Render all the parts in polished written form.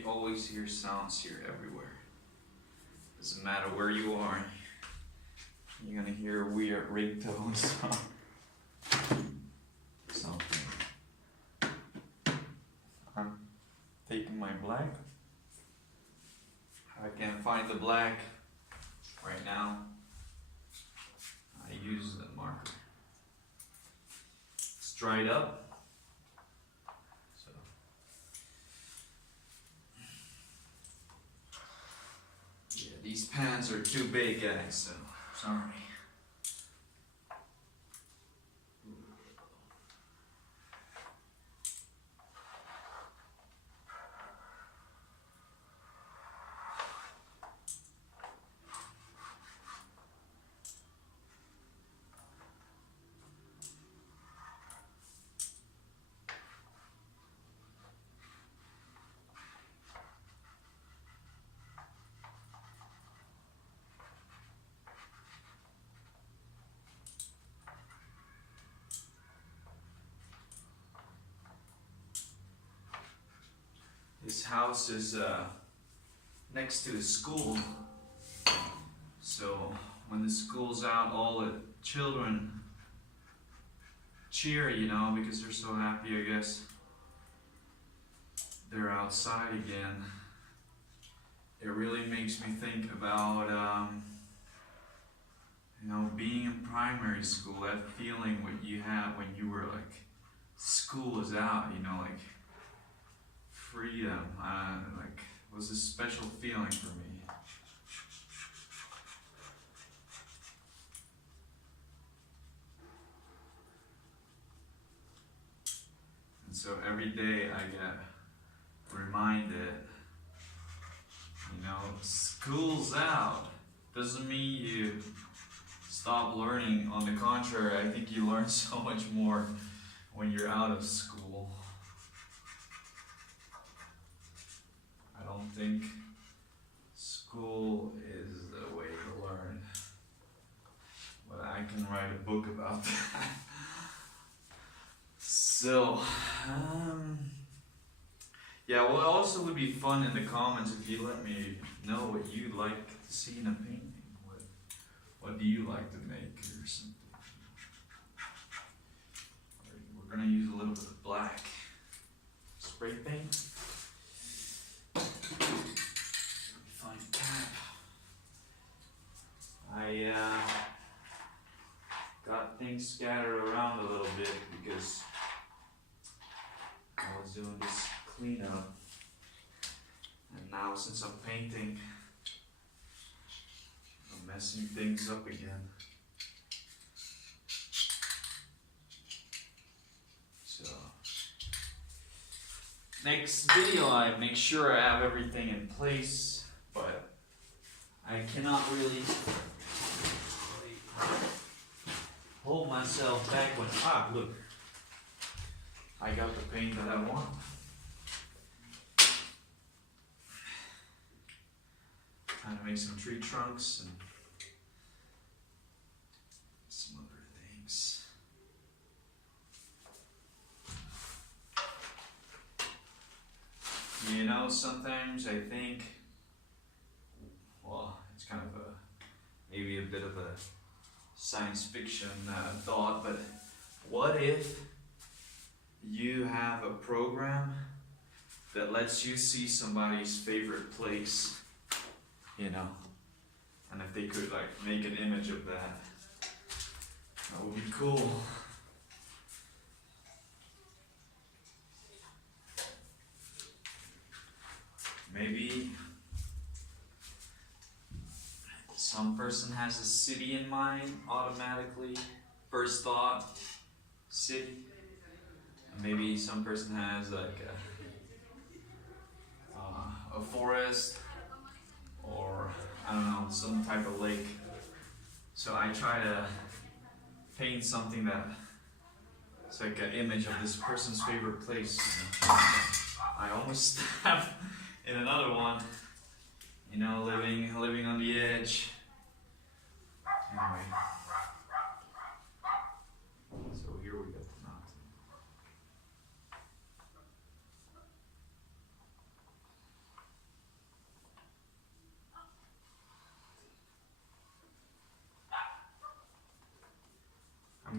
You always hear sounds here everywhere. Doesn't matter where you are. You're gonna hear weird ringtones. Something. I'm taking my black. I can't find the black right now. I use the marker. It's dried up. So yeah, these pans are too big, guys, so sorry. This house is next to a school, so when the school's out, all the children cheer, you know, because they're so happy, I guess. They're outside again. It really makes me think about, you know, being in primary school, that feeling what you had when you were like, school is out, you know, like, freedom, like, was a special feeling for me. And so every day I get reminded, you know, school's out. Doesn't mean you stop learning. On the contrary, I think you learn so much more when you're out of school. I don't think school is the way to learn, but I can write a book about that. So, yeah, well, also would be fun in the comments if you let me know what you'd like to see in a painting. What do you like to make or something? We're gonna use a little bit of black spray paint. Fine tap. I got things scattered around a little bit because I was doing this cleanup, and now since I'm painting, I'm messing things up again. So next video I make sure I have everything in place, but I cannot really hold myself back when, look, I got the paint that I want. Trying to make some tree trunks and some other things. You know, sometimes I think, well, it's kind of maybe a bit of a science fiction thought, but what if you have a program that lets you see somebody's favorite place, you know, and if they could like make an image of that, that would be cool. Maybe some person has a city in mind automatically, first thought, city. And maybe some person has like a forest, or I don't know, some type of lake. So I try to paint something that it's like an image of this person's favorite place. You know? I almost have in another one, you know, living on the edge. Anyway, so here we got the mountain.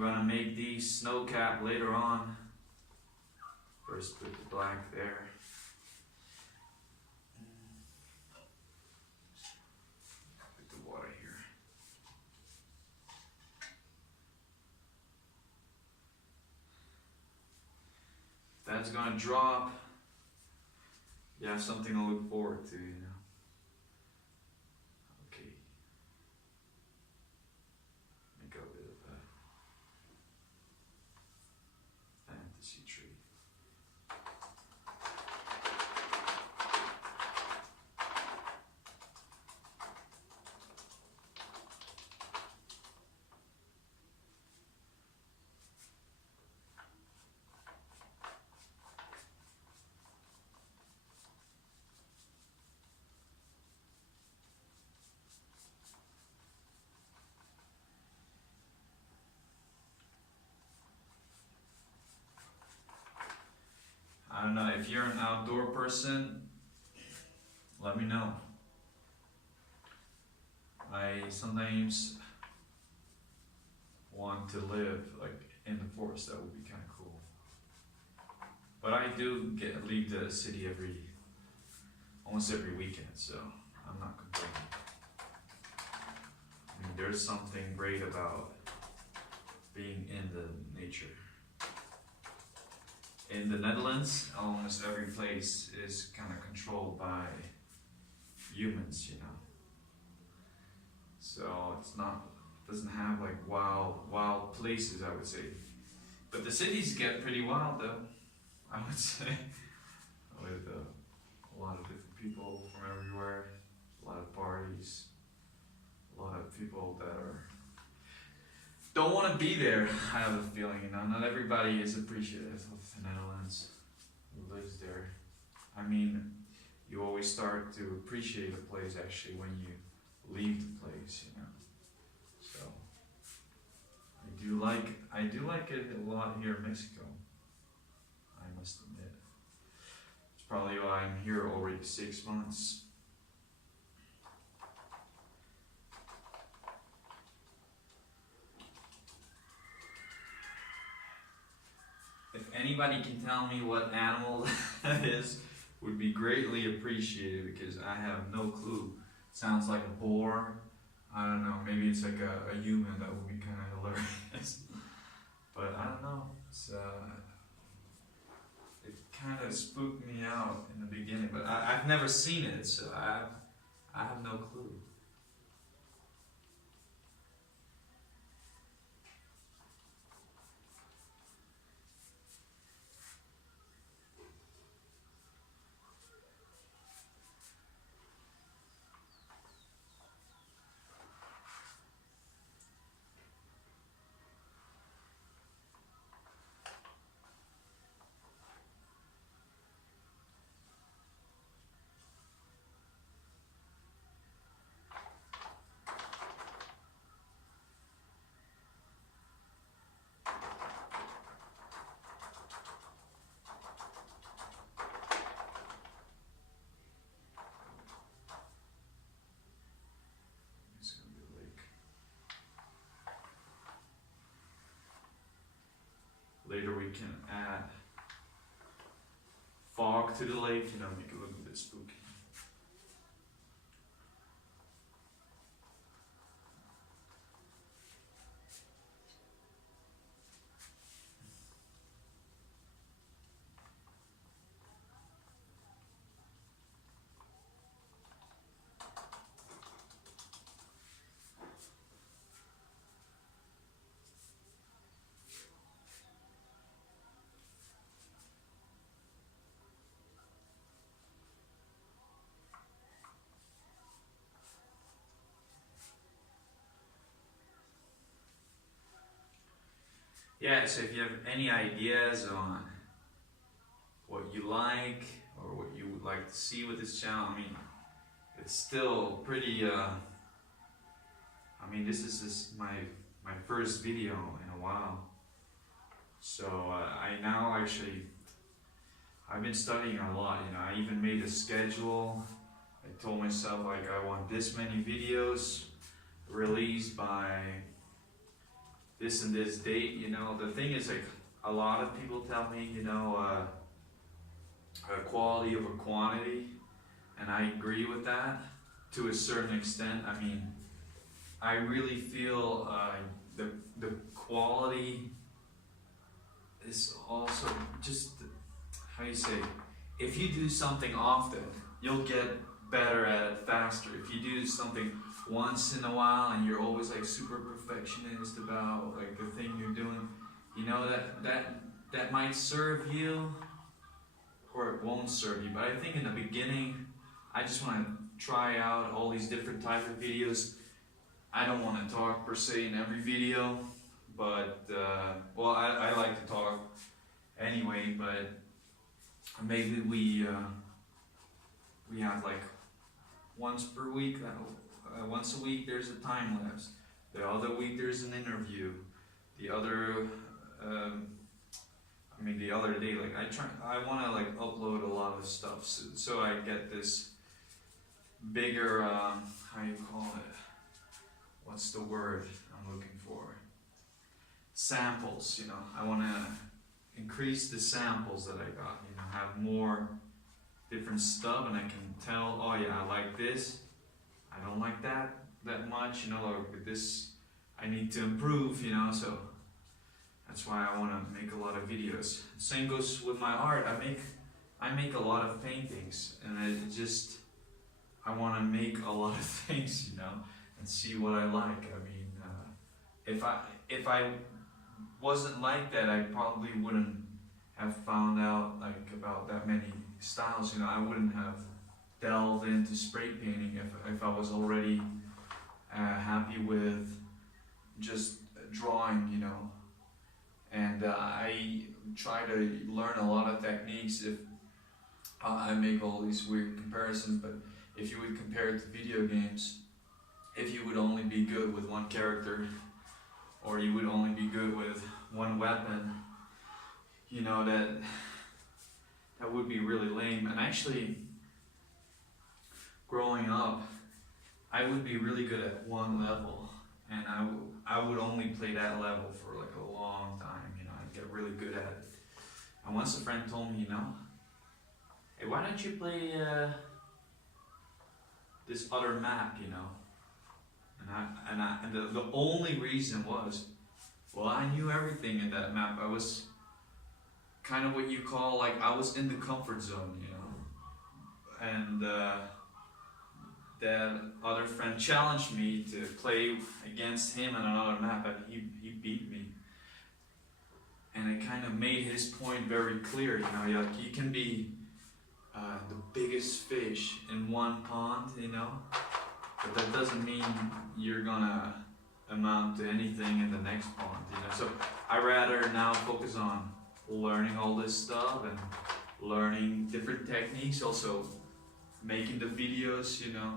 gonna make these snow cap later on. First put the black there. Put the water here. That's gonna drop. You have something to look forward to, you know. Okay. Make a bit of a fantasy tree. I don't know, if you're an outdoor person, let me know. I sometimes want to live like in the forest. That would be kind of cool. But I do leave the city almost every weekend, so I'm not complaining. I mean, there's something great about being in the nature. In the Netherlands, almost every place is kind of controlled by humans, you know. So doesn't have like wild places, I would say. But the cities get pretty wild though, I would say. With a lot of different people from everywhere, a lot of parties, a lot of people that don't want to be there. I have a feeling, you know, not everybody is appreciative of the Netherlands who lives there. I mean, you always start to appreciate a place actually when you leave the place, you know. So I do like it a lot here in Mexico, I must admit. It's probably why I'm here already 6 months. If anybody can tell me what animal that is, would be greatly appreciated because I have no clue. Sounds like a boar. I don't know, maybe it's like a human. That would be kind of hilarious. But I don't know. It kind of spooked me out in the beginning, but I've never seen it, so I have no clue. It's gonna be a lake. Later we can add fog to the lake, you know, make it look a bit spooky. Yeah, so if you have any ideas on what you like or what you would like to see with this channel, I mean, it's still pretty, I mean, this is just my first video in a while. So I now actually, I've been studying a lot, you know, I even made a schedule. I told myself like I want this many videos released by this and this date. You know, the thing is, like, a lot of people tell me, you know, quality over quantity, and I agree with that to a certain extent. I mean, I really feel the quality is also just, how you say, if you do something often, you'll get better at it faster. If you do something once in a while and you're always like super perfectionist about like the thing you're doing, you know, that might serve you or it won't serve you. But I think in the beginning, I just want to try out all these different type of videos. I don't want to talk per se in every video, but well, I like to talk anyway. But maybe we have like once per week. Once a week there's a time lapse. The other week there's an interview. The other, the other day, like I want to like upload a lot of stuff so I get this bigger, how you call it? What's the word I'm looking for? Samples, you know. I want to increase the samples that I got, you know, have more different stuff, and I can tell, oh yeah, I like this, I don't like that much, you know, or this, I need to improve, you know, so that's why I want to make a lot of videos. Same goes with my art. I make a lot of paintings, and I want to make a lot of things, you know, and see what I like. I mean, if I wasn't like that, I probably wouldn't have found out like about that many styles. You know, I wouldn't have delved into spray painting if I was already happy with just drawing, you know. And I try to learn a lot of techniques. If I make all these weird comparisons, but if you would compare it to video games, if you would only be good with one character, or you would only be good with one weapon, you know, that would be really lame. And actually, growing up, I would be really good at one level, and I would only play that level for like a long time, you know. I'd get really good at it. And once a friend told me, you know, hey, why don't you play this other map, you know? And the only reason was, well, I knew everything in that map. I was kind of what you call, like, I was in the comfort zone, you know. And that other friend challenged me to play against him on another map, and he beat me. And it kind of made his point very clear, you know, like, you can be the biggest fish in one pond, you know, but that doesn't mean you're gonna amount to anything in the next pond, you know. So I rather now focus on learning all this stuff and learning different techniques, also making the videos, you know.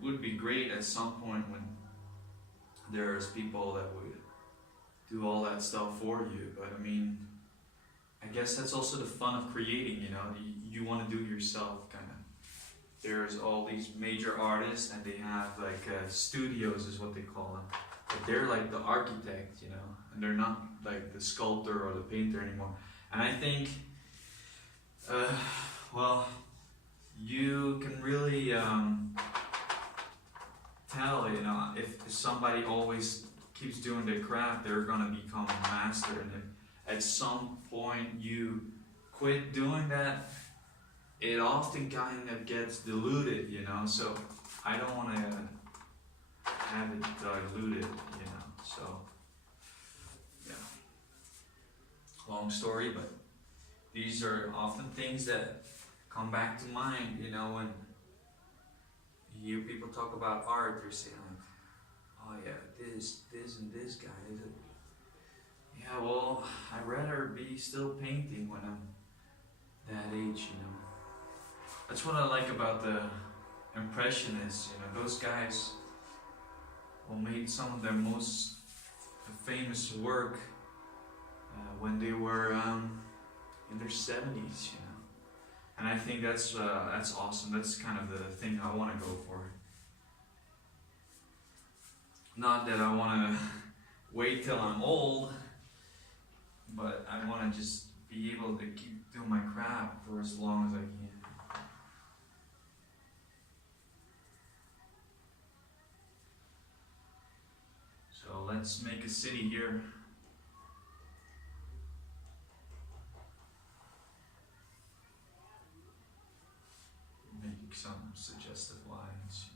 Would be great at some point when there's people that would do all that stuff for you, but I mean, I guess that's also the fun of creating, you know. You want to do it yourself, kind of. There's all these major artists, and they have like studios is what they call them, but they're like the architect, you know, and they're not like the sculptor or the painter anymore. And I think, well, you can really tell, you know, if somebody always keeps doing their craft, they're gonna become a master. And if at some point you quit doing that, it often kind of gets diluted, you know. So I don't want to have it diluted, you know. So yeah, long story, but these are often things that come back to mind, you know, when you hear people talk about art. They're saying like, oh yeah, this and this guy is it. Yeah, well, I'd rather be still painting when I'm that age, you know. That's what I like about the Impressionists, you know. Those guys made some of their most famous work when they were in their 70s, you know. And I think that's awesome. That's kind of the thing I want to go for. Not that I want to wait till I'm old, but I want to just be able to keep doing my craft for as long as I can. So let's make a city here. Make some suggestive lines.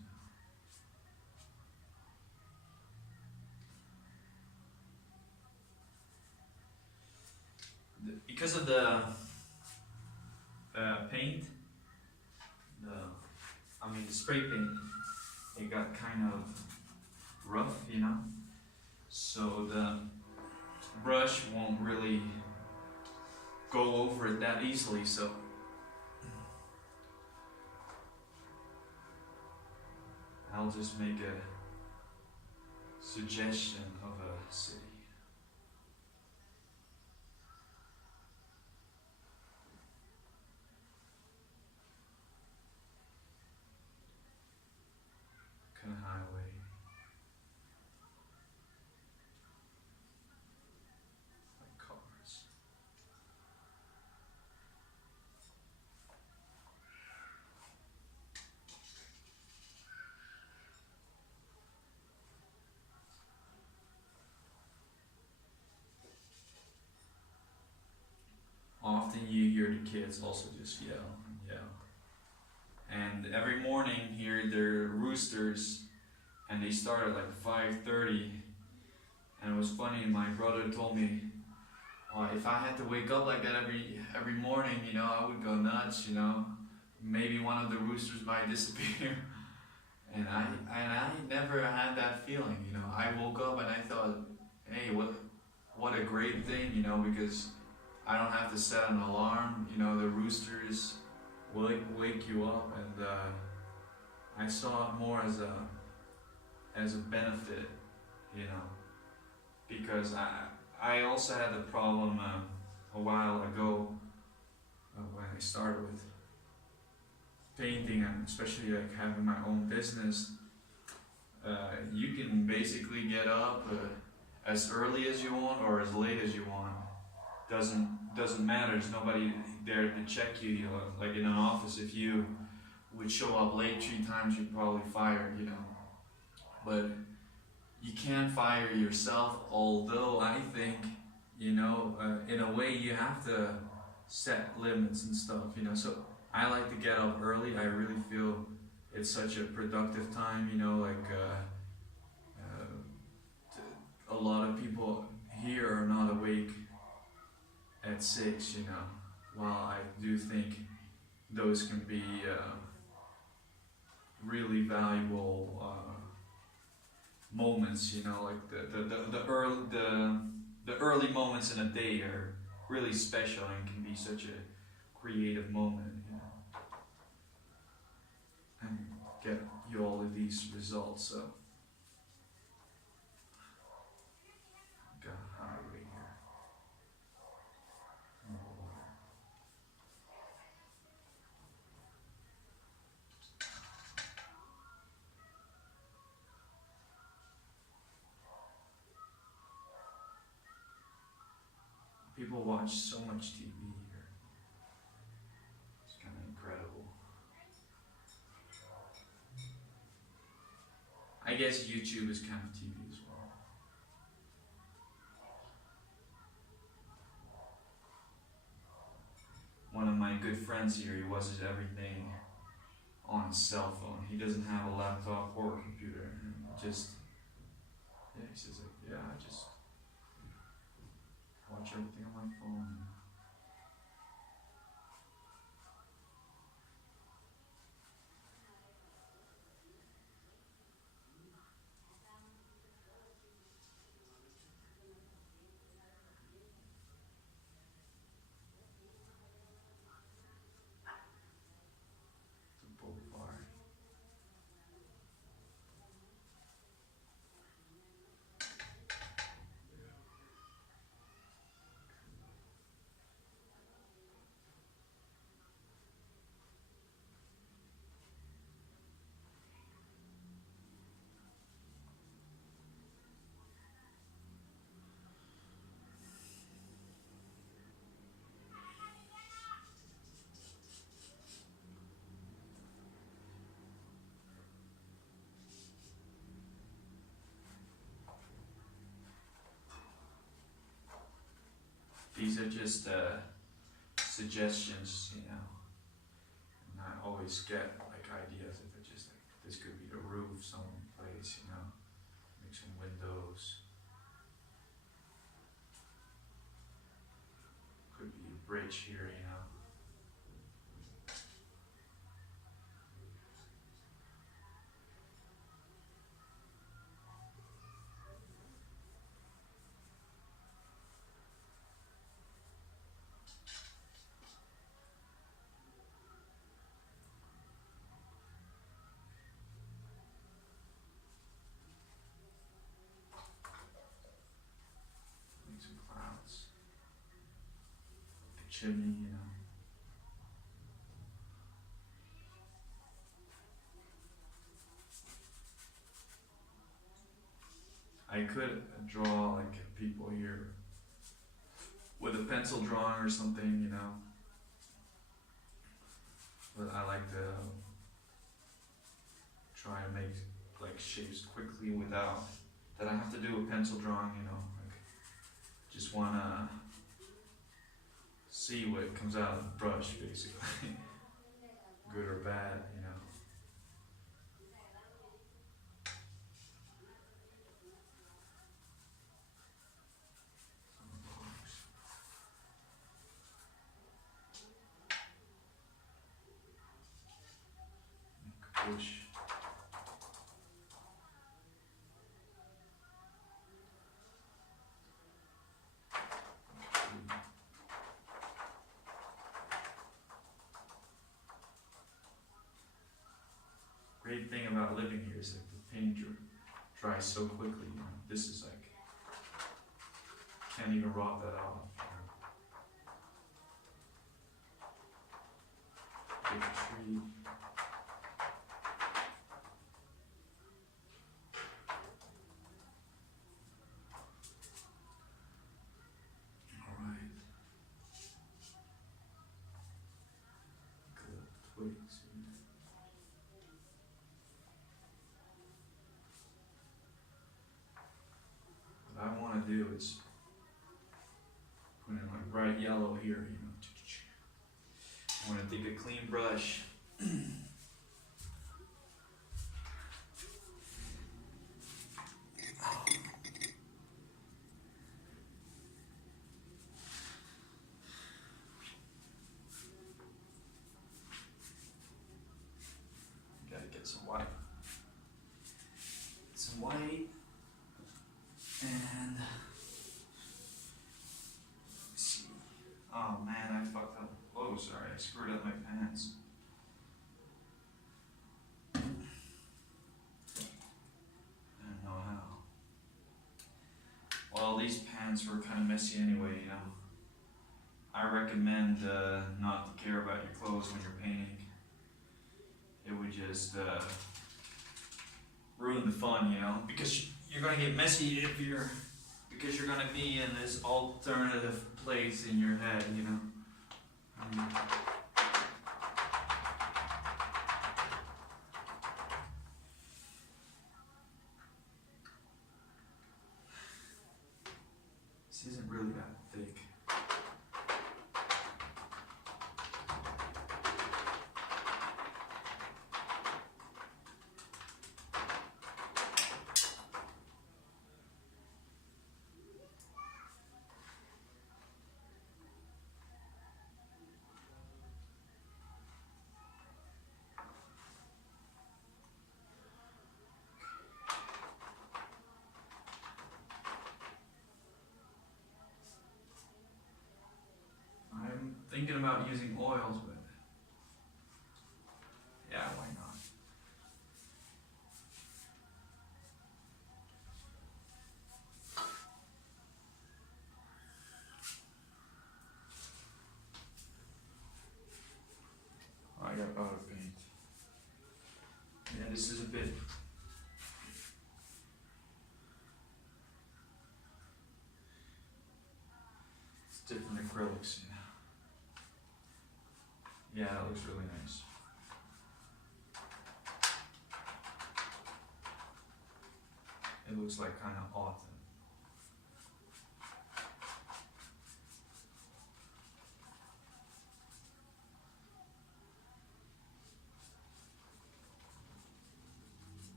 Because of the paint, the spray paint, it got kind of rough, so the brush won't really go over it that easily, so I'll just make a suggestion of a city. Kind of highway. Like cars. Often you hear the kids also just yell and yell. And every morning here they're roosters, and they start at like 5:30. And it was funny, my brother told me, if I had to wake up like that every morning, I would go nuts, Maybe one of the roosters might disappear. And I never had that feeling, I woke up and I thought, hey, what a great thing, because I don't have to set an alarm, the roosters wake you up, and I saw it more as a benefit, because I also had the problem a while ago when I started with painting, and especially like having my own business. You can basically get up as early as you want or as late as you want. Doesn't matter. There's nobody there to check you. Like in an office, if you would show up late 3 times, you'd probably fired. But you can fire yourself. Although I think, in a way, you have to set limits and stuff. So I like to get up early. I really feel it's such a productive time. A lot of people here are not awake at 6, while I do think those can be really valuable moments, like the early moments in a day are really special and can be such a creative moment, and get you all of these results. So got a highway here. People watch so much TV here. It's kind of incredible. I guess YouTube is kind of TV as well. One of my good friends here, he watches everything on his cell phone. He doesn't have a laptop or a computer. He says like, I just watch everything on my phone. The boulevard. these are just suggestions, you know. And I always get like ideas if it's just like this could be the roof someplace, you know. Make some windows. Could be a bridge here, you know. Make some clouds. The chimney, you know. I could draw like people here with a pencil drawing or something, you know. But I like to try and make like shapes quickly without that I have to do a pencil drawing, you know. Like just wanna see what comes out of the brush, basically, good or bad, you know. Make a bush. Great thing about living here is like the paint dries so quickly, you know. This is like, can't even rot that off, you know. Big tree. Alright. Good twigs. What I want to do is put in like bright yellow here, you know. I want to take a clean brush. Gotta get some white. Some white. And let's see. Oh man, I fucked up. Oh, sorry, I screwed up my pants. I don't know how. Well, these pants were kind of messy anyway, you know. I recommend not to care about your clothes when you're painting. It would just ruin the fun, you know, because you're gonna get messy because you're gonna be in this alternative place in your head, you know. This isn't really that thick. I'm thinking about using oils, but yeah, why not? I got powder paint. Yeah, this is a bit. It's different acrylics, yeah. Yeah, that looks really nice. It looks like kind of autumn.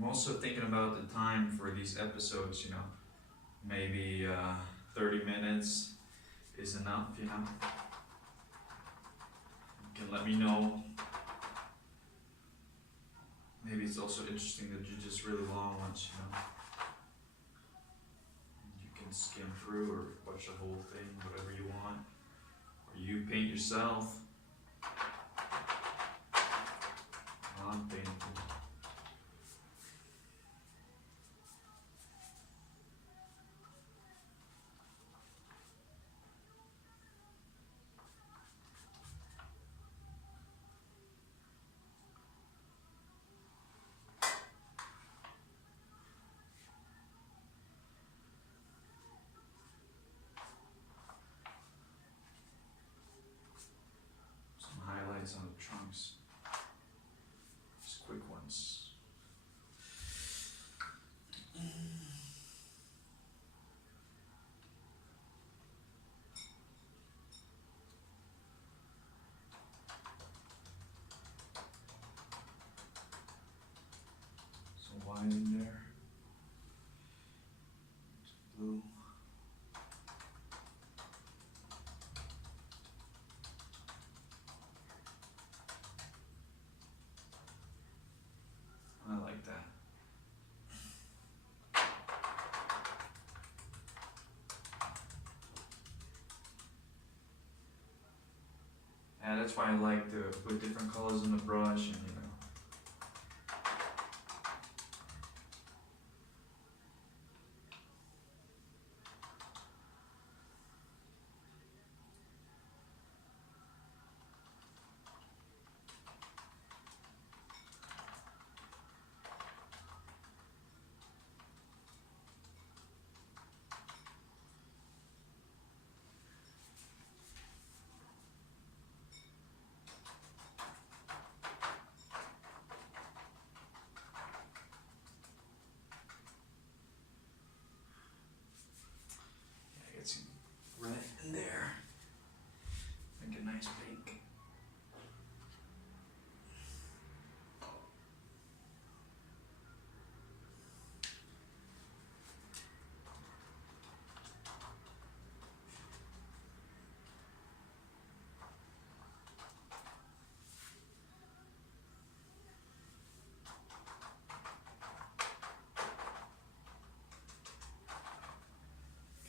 I'm also thinking about the time for these episodes, you know. Maybe 30 minutes is enough, you know. You can let me know. Maybe it's also interesting that you just really long ones, you know. You can skim through or watch the whole thing, whatever you want. Or you paint yourself. While I'm painting. Some highlights on the trunks. Just quick ones. Some white in there. Blue. I like that. Yeah, that's why I like to put different colors in the brush and, you know. Yeah, get some red in there. Make a nice pink.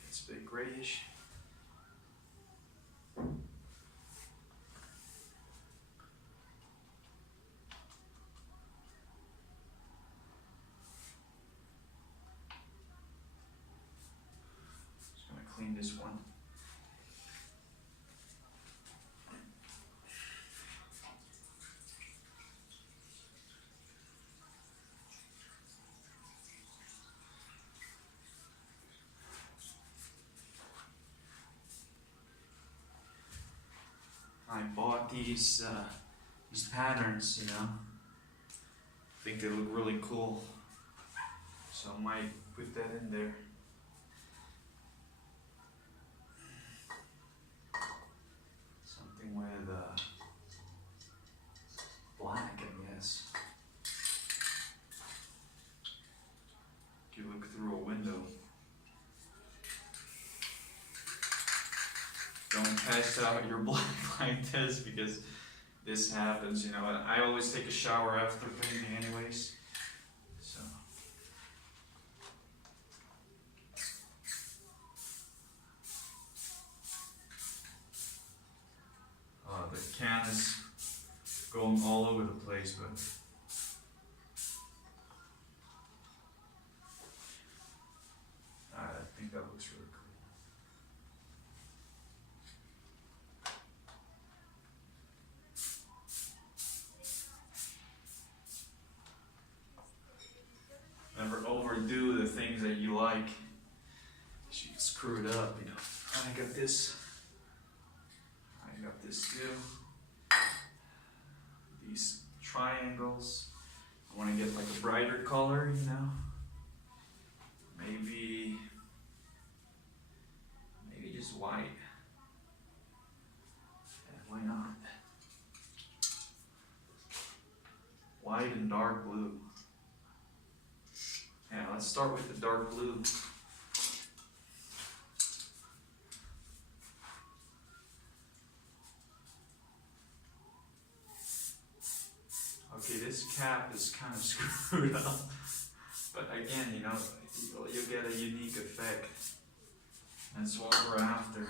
It's a bit grayish. Just gonna clean this one. I bought these patterns, you know. I think they look really cool, so I might put that in there. Something with black, I guess. You look through a window. Don't test out your black like this because this happens, you know. And I always take a shower after painting anyways. So the can is going all over the place, but I think that looks really cool. Never overdo the things that you like. You screw it up, you know. I got this. I got this too. These triangles. I want to get like a brighter color, you know. Maybe just white. Yeah, why not? White and dark blue. Yeah, let's start with the dark blue. Okay, this cap is kind of screwed up, but again, you know, you'll get a unique effect. That's what we're after.